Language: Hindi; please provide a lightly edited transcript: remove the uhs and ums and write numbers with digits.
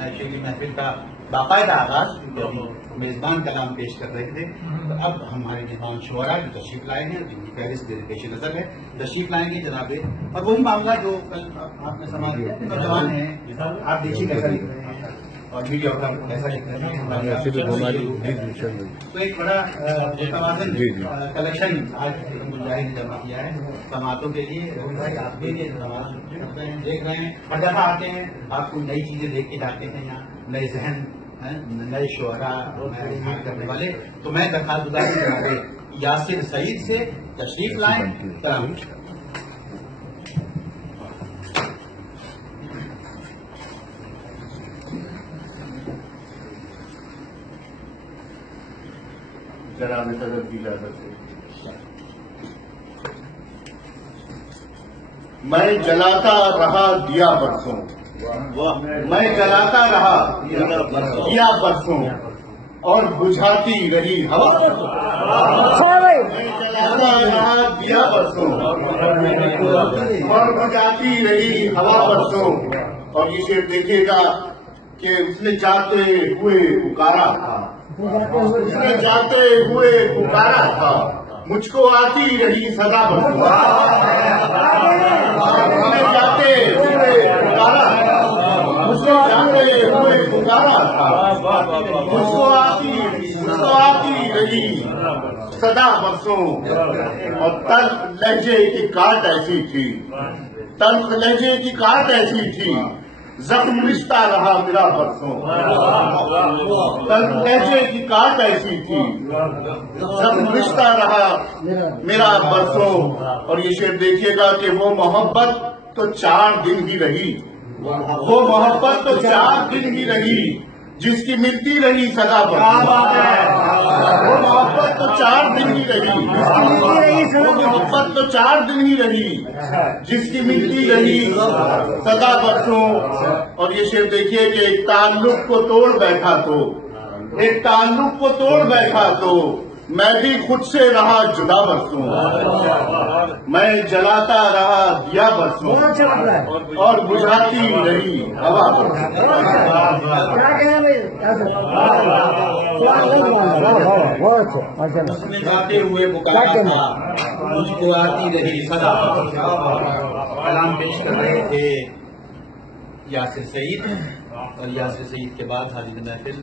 महफिल का बाकायदा आगाज मेजबान का नाम पेश कर रहे थे। तो अब हमारे मेहमान शुरा जो तशरीफ लाए हैं, जिनकी फहरिस्त पेश नजर है, तशरीफ लाएंगे जनाबे। और वही मामला जो कल आपने समाज किया, नौजवान है, आप देखिए कैसा लिख रहे हैं और मीडिया पर ऐसा लिख रहे हैं। तो एक बड़ा मुतवाज़िन कलेक्शन आज मुजाहिद ने जमा किया है समातों के लिए। भाई आप भी ये देख रहे हैं, हर दफा आते हैं, आपको नई चीजें देख के जाते हैं, यहाँ नए जहन, नए शुरा करने वाले। तो मैं दरखास्त गुजारिश यासिर सईद से तशरीफ लाएं। जनाब सदर की इजाजत से मैं जलाता रहा दिया बरसों, मैं जलाता रहा दिया बरसों और बुझाती रही हवा। मैं जलाता रहा दिया बरसों और बुझाती रही हवा बरसों। और ये शेर देखिएगा कि उसने जाते हुए पुकारा था, उसने जाते हुए पुकारा था, मुझको आती रही सदा बरसों। उसने जाते हुए पुकारा था, मुझको जाते हुए पुकारा था, मुझको आती रही सदा बरसों। और तल्ख लहजे की काट ऐसी थी, तल्ख लहजे की काट ऐसी थी, जख्म रिश्ता रहा मेरा बरसों। तल्ख लहजे की काट ऐसी थी, जख्म रिश्ता रहा मेरा बरसों। और ये शेर देखिएगा कि वो मोहब्बत तो 4 दिन ही रही, वो मोहब्बत तो 4 दिन ही रही, जिसकी मिलती रही सदा बरसों। वो मोहब्बत तो 4 दिन ही रही, वो मोहब्बत तो 4 दिन ही रही, जिसकी मिलती रही सदा बरसों। और ये शेर देखिए कि एक ताल्लुक को तोड़ बैठा तो, एक ताल्लुक को तोड़ बैठा तो मैं भी खुद से रहा जुदा बरसों। मैं जलाता रहा दिया बरसों और बुझाती रही हवा बरसों। उसमें गाते हुए पुकारा था, मुझको आती रही सदा। कलाम पेश कर रहे थे यासिर सईद, और यासिर सईद के बाद हाजिर महफिल